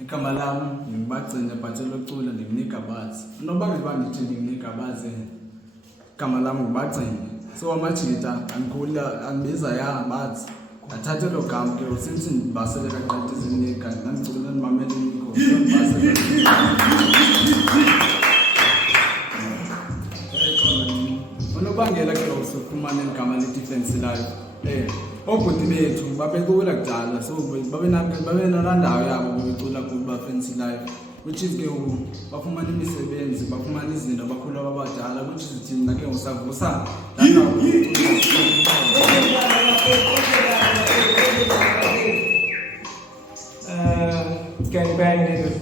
Igama lami ngibagcine bhathela ocula ndimnika bazi. Noba ngiba ndithi ndimnika bazi igama lami ngibagcine. So amajita angikhula angibiza ya bazi. Athathe lo gama ke usithi ndibasele kaqedwe izinika ngicula ndimamele inkosi ndibasele. Unobangela ke usufumana igama le-defense life. Obhuti bethu babecula kudala so babenandawo yabo bebecula kuba-fancy life, which is ke bafumana imisebenzi, bafumana izinto abakhulu abadala, which is thina ke usavusa gangbang niggas.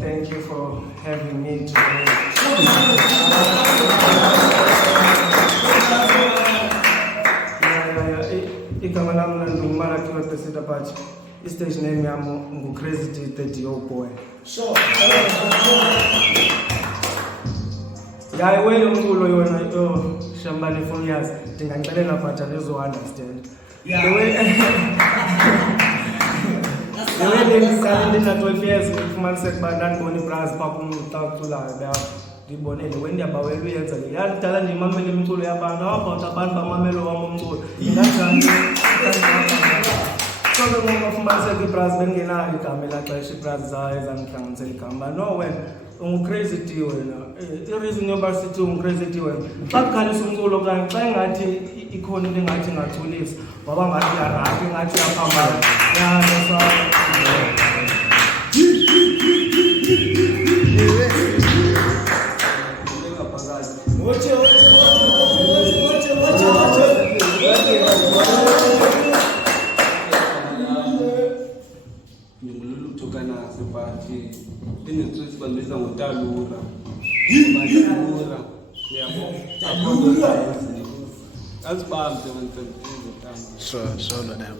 Thank you for having me today. Igama lami nandumara kiwa tesita pachi. Stage name yami ngu-Crazy D30 Boy. Sure. Ya iwe umculo yona Shambani Folias ndingacelela but alizo-understand. Yeah. The way bendiqale ndina-12 years ngifumaniseka uba ndandibona ibras phaa xa uculayo ndibonele wendiyabawela uyenza le yandidala ndiyimamele imiculo yabantu about abantu bamamele wam umculo inganjani so ke ngoku bafumaniseka ibras bengenayo igama elaxesha ibras zayo ezandihlanganisela igama no wena ungu-Crazy D wena ireason yoba sithi ungu-Crazy D wena xa kukhalisa umculo okanye xa ingathi ikhona into engathi ingathulisa waba ngathi yarapha ingathi yaphambana Bandiza ngotalura. Asibambe Sure, no damn.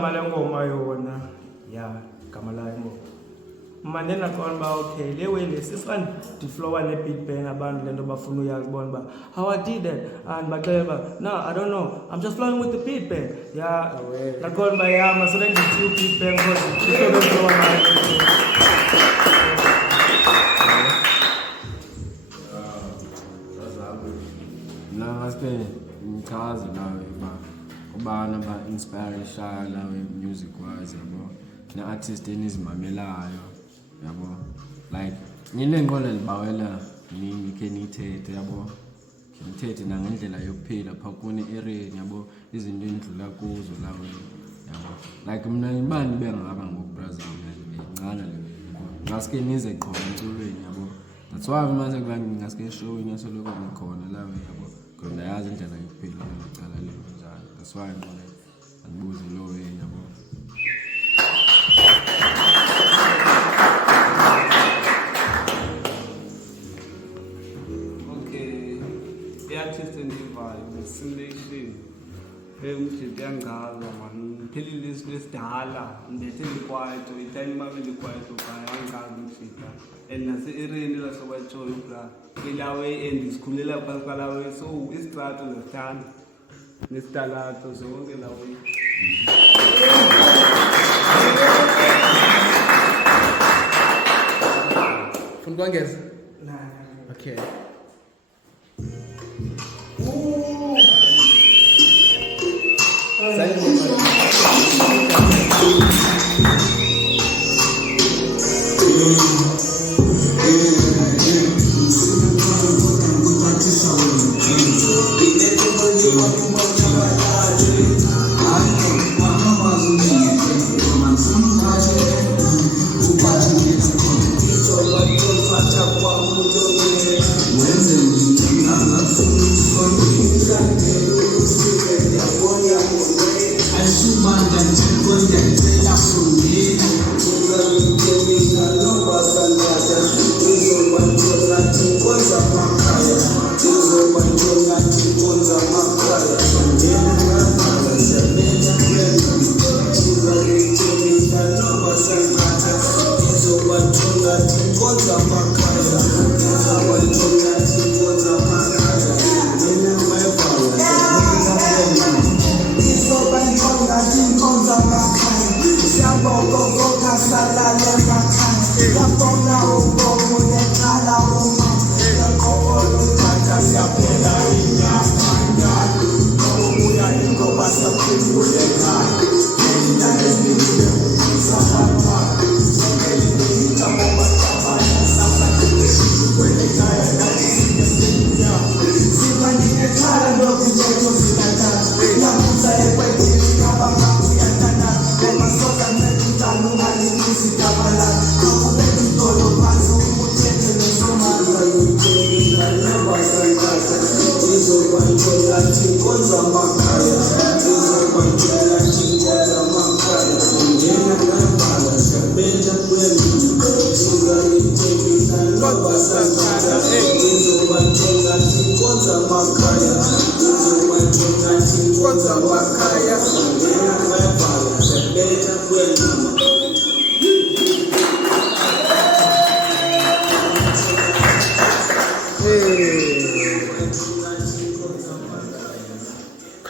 igama lengoma yona ya igama layo ngoma manje nakhona ba okay le way lesifana diflower ne beat bang abantu lento bafuna uyazi bona ba how I did that and baxela ba no I don't know I'm just flowing with the beat bang yeah nakhona ba yama so then the beat bang because the flower Ngaske ngikazi nawe ubana ba inspiration nawe music wise yabo na artist enizimamelayo yabo like nginengqondo libawela ngike nithethe yabo ngithethe nangendlela yokuphila phakune area yabo izinto endlula kuzo lawo yabo like mina ngibani bengaba ngobrother ngicala le ngaske nize qho emculweni yabo that's why manje ngaske show inyasoloko ngikhona lawo yabo kodwa yazi indlela yokuphila ngicala le njalo that's why ngone angibuze lo way yabo. I-artist endivayo ngesimulation umjidi yangazo man ngiphelile isizwe esidala ndethe ndikwaito itime mabe ndikwaito kaya angazi umjida and nase-ereni lasobatshoyo bra ilawe and sikhulela phantsi kwalawe so isitrato nesithanda nesitalato zonke lawe funa kwangeza okay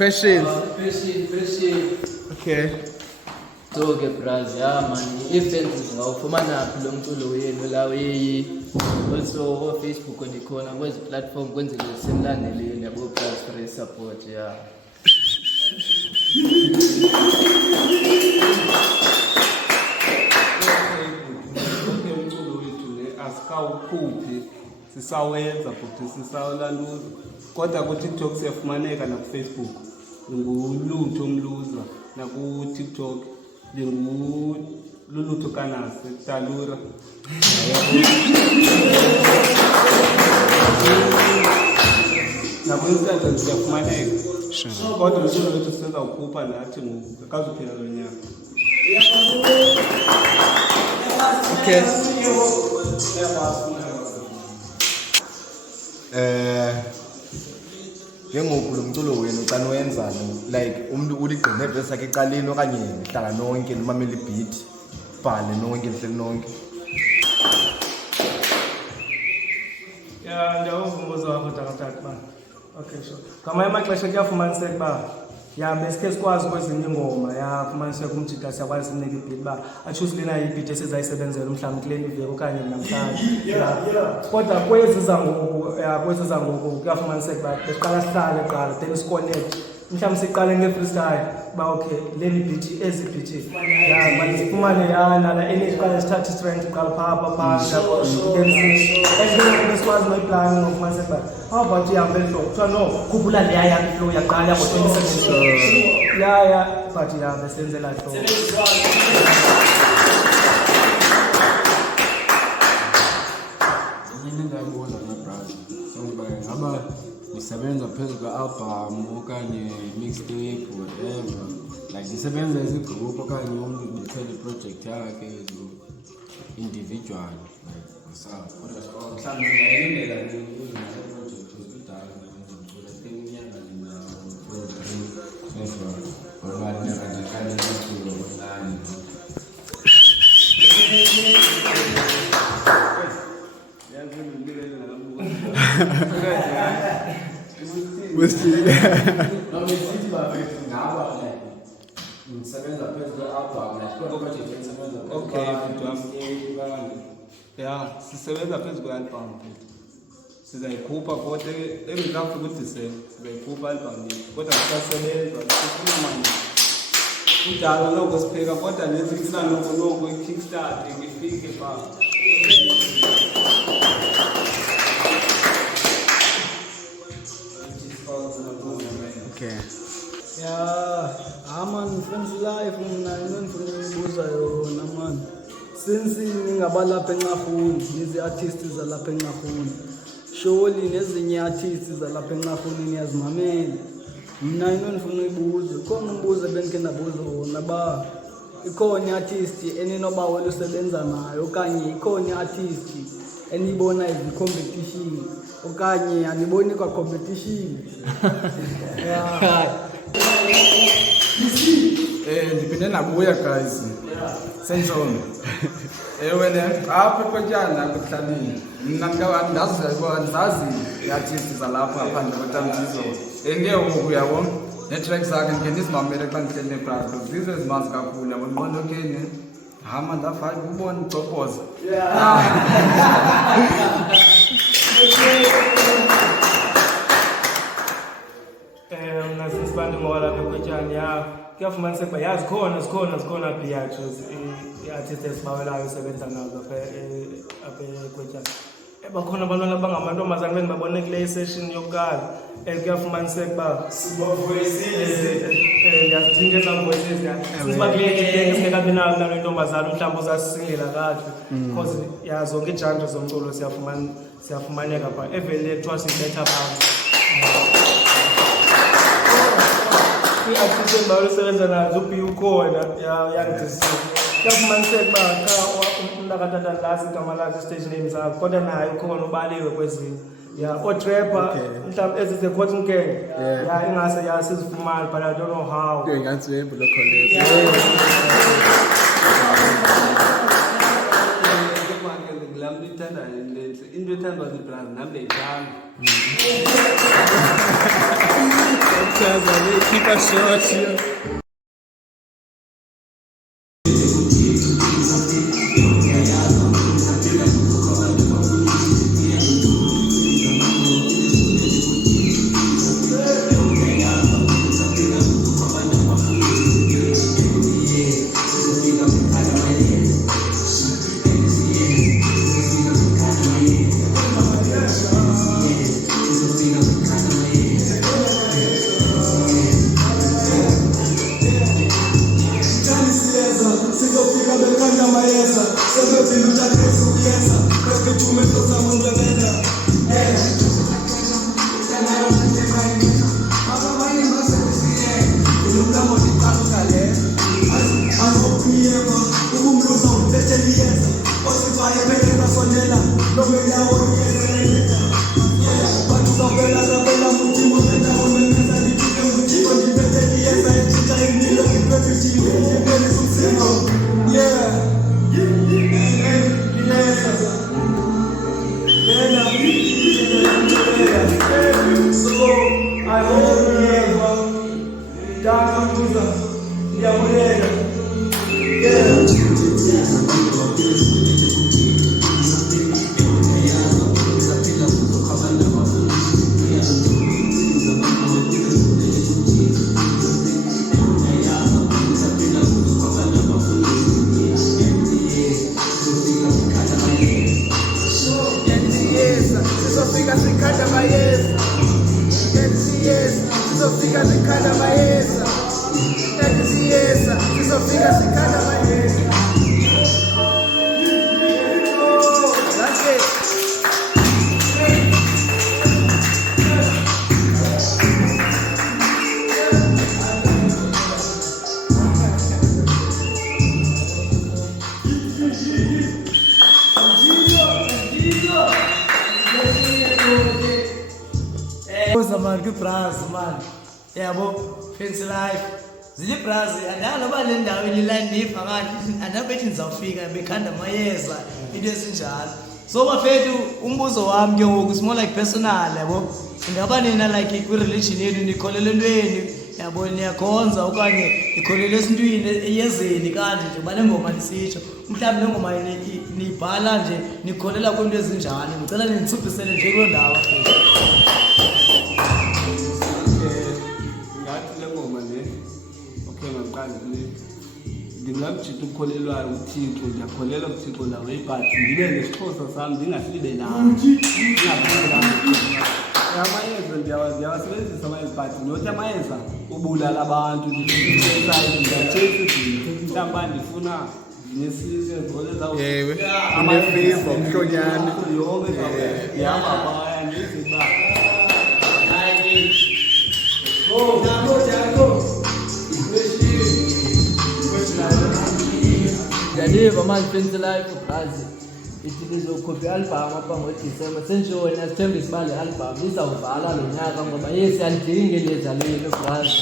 Question. Okay. So ke braz ya man i-events ngawufumana phi lo mculo wenu lawo yeyi also o Facebook ndikhona kwezi platform kwenzele simlandeleni yabo braz for support ya umculo wethu le asikawukhuphi sisawenza futhi sisawulanduza kodwa ku TikTok siyafumaneka na ku Facebook ngulutho umluza na ku TikTok lulutho kanase talura na ku Instagram siyafumaneka kodwa umculo wethu sisenza ukhupha nathi ngakazuphela lo nyaka. Okay. Njengoku lo mculo wenu xa niwenza like umntu uligcine ivesi yakhe ecaleni okanye nihlala nonke nimamele ibeat bhale nonke nihleli nonke. Ya ndiyawuva umbuzo wakho tatatata ba. Okay sure. Ngamanye amaxesha kuyafumaniseka uba ya besikhe sikwazi kwezinye iingoma yafumaniseka umjida siyakwazi simnike ibeat uba atshuze lena ibeat esizayisebenzela mhlawumbi kule iveki okanye namhlanje. Kodwa kwezi zangoku kuyafumaniseka uba besiqala sihlale kuqala then siconnect mhlawumbi siqale nge-freestyle uba okay leli beat ezi beat ya manje sifumane nala enesiqale sithathe i-strength kuqala phaa then besikwazi noyiplani ngokufumaniseka uba how about ihambe ehlobo kuthiwa no khuphula leya yakho iflow yaqala yabo-2017 ya but ya besenzela hlobo. Into engayibona ngebrazi songoba ngaba nisebenza phezu kwe-album okanye mixtape whatever like nisebenza as igroup okanye umntu nithele iproject yakhe individual like yourself. Kodwa mhlawumbe ngayilindela project hospital ngicula inyanga ngoba ndingakani istudio online. Ya sisebenza phezu kwe-album futhi sizayikhupha kodwa engekafika uDisemba sizayikhupha i-album yethu kodwa sisasebenza sifuna manje kudala noko sipheka kodwa lezi ngifuna noko i-kickstart ngifike phaa. Okay. Ya, man, friends life mna ngifuna ukubuza yona man. Since ngingaba lapha eNqafuni, lezi artists zalapha eNqafuni. Surely nezinye artists zalapha eNqafuni niyazimamela. Mna ngifuna ukubuza, khona umbuzo benike ndabuza wona ba ikhona i-artist eninoba welusebenza nayo okanye ikhona i-artist enibona competition okanye aniboni kwa competition. Yeah. Ndiphinde nabuya guys. Sentshona. Wena apha eKwetyana kuhlalile. Mina ndazi i-artist zalapha ngaphandle kweTambizo. Ngeyoku yabo ne-track zakhe ndikhe ndizimamele xa ndihleli nebrazi because zizo ezimanzi kakhulu yabo ndiqondokeni hama ndafaka ubona ucopoza. Mna sisibande ngoba lapha eKwetyana ya kuyafumaniseka uba ya zikhona Beatrice i-artist esibawelayo esebenza nazo apha eKwetyana. Bakhona abantwana abangamantombazana bendibabone kule session yokuqala kuyafumaniseka uba ndiyazithinga ezam voices siba kule singekabi nayo nalo intombazana mhlawumbi uzasisingela kakuhle because ya zonke ijanto zomculo siyafumaneka phaa evele kuthiwa siyibetha phantsi. I-artist endibayosebenza nazo ubi ukhona yangidisisa kuyafumaniseka uba umntakatata ndilazi igama lakhe i-stage name zakho kodwa naye ukhona ubaliwe kwezinye ya ootrapper mhlawumbi ezi ze-cotton gang ya ingase ya sizifumane but I don't know how. Ngilaa mntu ithanda into ethandwa zibrazi nam ndiyithanda. Keep us short. mani kwi-bras mani yabo fancy life zili-bras andanoba le ndawo enyilandiva kanti andabethi ndizawufika bekhanda amayeza into esinjalo so bafethu umbuzo wami ke ngoku is more like personal yabo ingaba nina like kwi-religion yenu nikholelwa entweni yabo niyakhonza okanye nikholelwa esintwini eyezeni kanje nje bale ngoma nisitsho mhlawumbi le ngoma niyibhala nje nikholela kwinto ezinjani ngicela ninditsuphisele nje kuloo ndawo ngathi le ngoma le okay ngaqala le ndingamjita ukukholelwayo uThixo ndiyakholelwa kuThixo nawe but ndibe nesixhosa sami ndingasilibelanga amayeza ndiyawasebenzisa amayeza but nothi amayeza ubulala abantu ndiyatshesa izinto mhlawumbi ndifuna nesizwe Yewe, unefiva umhlonyana. yonke ndihamba phaya ndiziba Ndiyaliva manje Fancy Life Brazil ithi lizokhupha i-album apha ngoDisemba sentshoni asithembisa uba le album izawuvala lo nyaka ngoba yes alidingi eleza lelo Brazil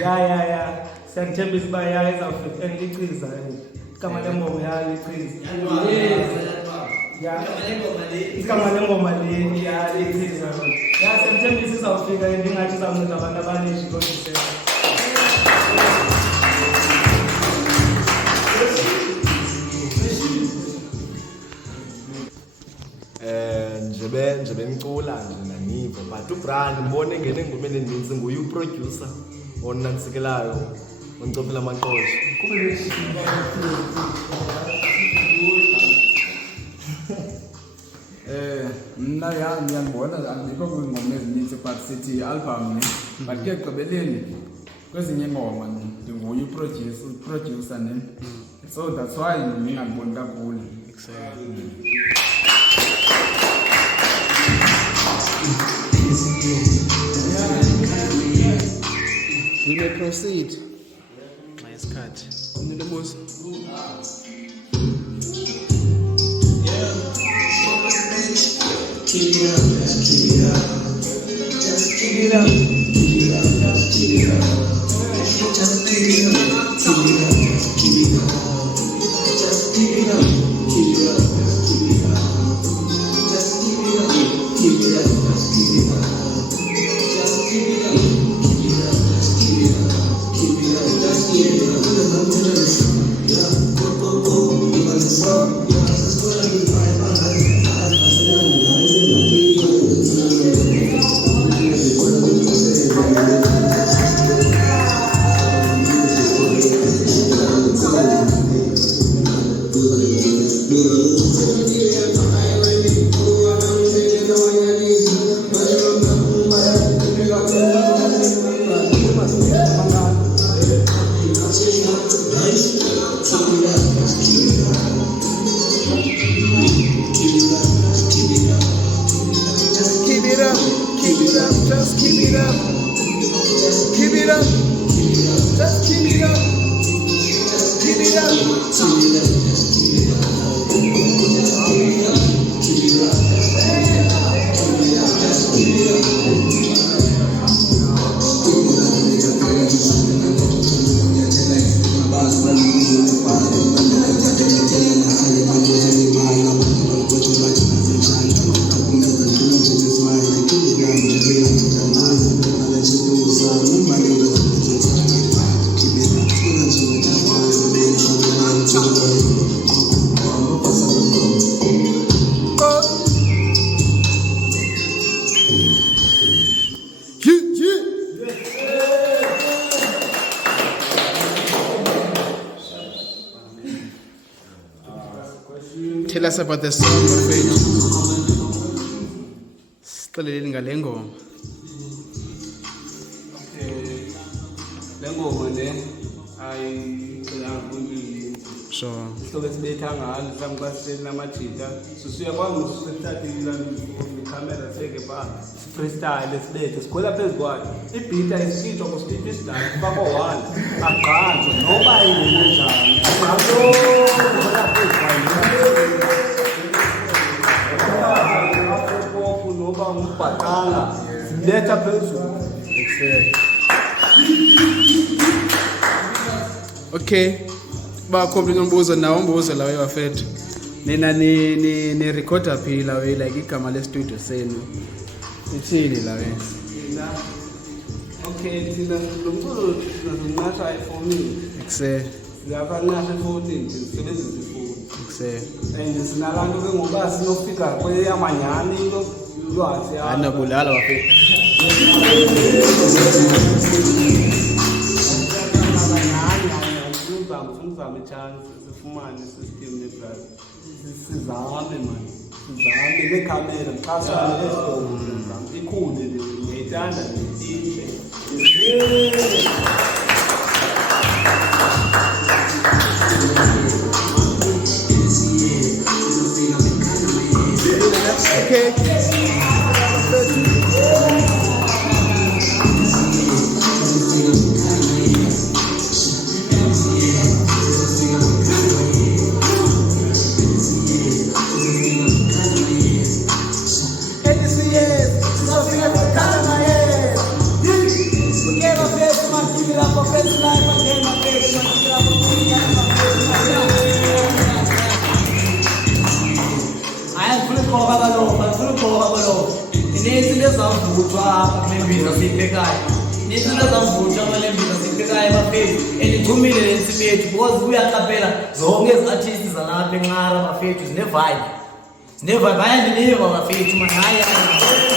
ya siyanithembisa uba ya izawufika and lichiza igama lengoma ya lichiza igama lengoma le ya lichiza ya siyanithembisa izawufika and ingathi izawunceda abantu abaninji ngoDisemba nje benicula nje naniva but ubrand mbone engene engomeni eninzi nguye uproducer onansikelayo oncofela amaqosha mna ngiyangibona andikho kwiingoma ezininzi but sithi album ne but ke ekugqibeleni kwezinye iingoma ndinguye uproducer ne so that's why ndingangiboni kakhulu We may proceed. Nice cut. Unelemusa. Tell us about the song of it. Sixeleleni ngale ngoma. le ngoma le ayicela kumbili Sure. isihlobo esibetha ngalo mhlawumbe kwasiseni namajita sisuya kwangu sisithathile ikhamera seke pha freestyle sibethe sikhwela phezu kwayo ibhita isitshwa kusiphi isidala kufakwa one aqanjwe noba yini njani aqanjwe khona phezu kwayo asibhaqanga ziletha phezulu. Okay. Bakho nombuzo nawo umbuzo lawe bafethu. Nina ni recorder phi lawe like igama le studio senu. Ithini lawe? Okay, thina lo mculo sinasha efonini. Siyafanasha efonini, sisebenzisa ifoni. And sinabantu ke ngoba sinofika kweyamanyani lwazi. Anabulala bafethu. Sizame chance sifumane system nebrand. Sizame man. Sizame nekhamera mxasana lesifoni. Ikhule le ngiyayithanda le. zonke ezi-artists zalapha enqara bafethu zinevibe bayandiliva bafethu man hayi